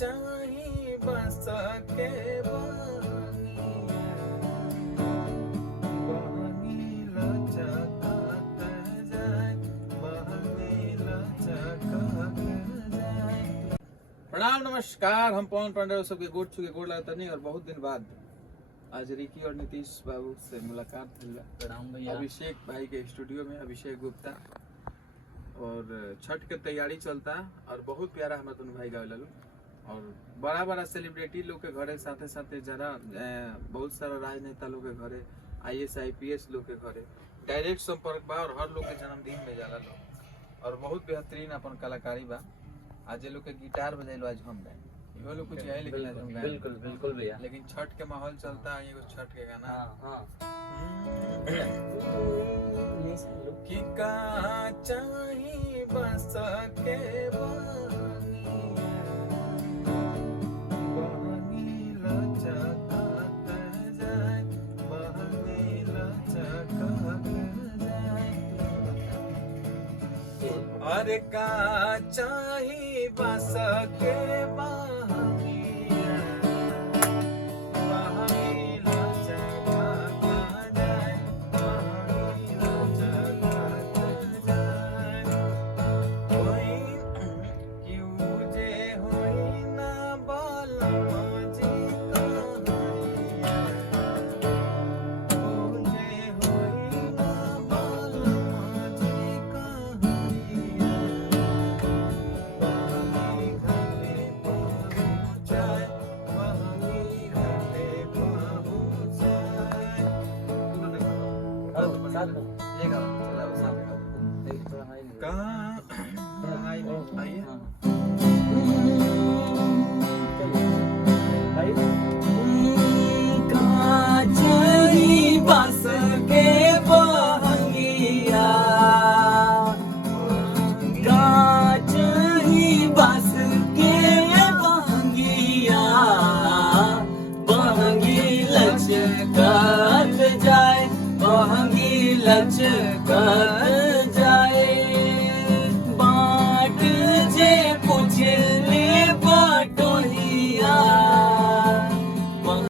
चाही बस के प्रणाम नमस्कार। हम पवन पांडे सबके गोड़ चुके गोड़ लगता नहीं और बहुत दिन बाद आज रिकी और नीतीश बाबू से मुलाकात हुई। प्रणाम भैया। अभिषेक भाई के स्टूडियो में अभिषेक गुप्ता और छठ के तैयारी चलता और बहुत प्यारा हमारे दोनों भाई गावे लो और बड़ा बड़ा सेलिब्रिटी लोग के घरे साथे साथे जरा बहुत सारा राजनेता लोग के घरे IAS IPS लोग के घरे डायरेक्ट संपर्क बा और हर लोग के जन्मदिन में जाला लोग और बहुत बेहतरीन अपन कलाकारी बा। आज ये लोग के गिटार बजाइलो आज हम गाए इहो लोग कुछ है लेकिन आज हम गाए बिल्कुल बिल्कुल भैया। लेकिन छठ के माहौल चलता है एगो छठ के गाना हाँ कि का चाही बस के अरे का चाही बस के लचकत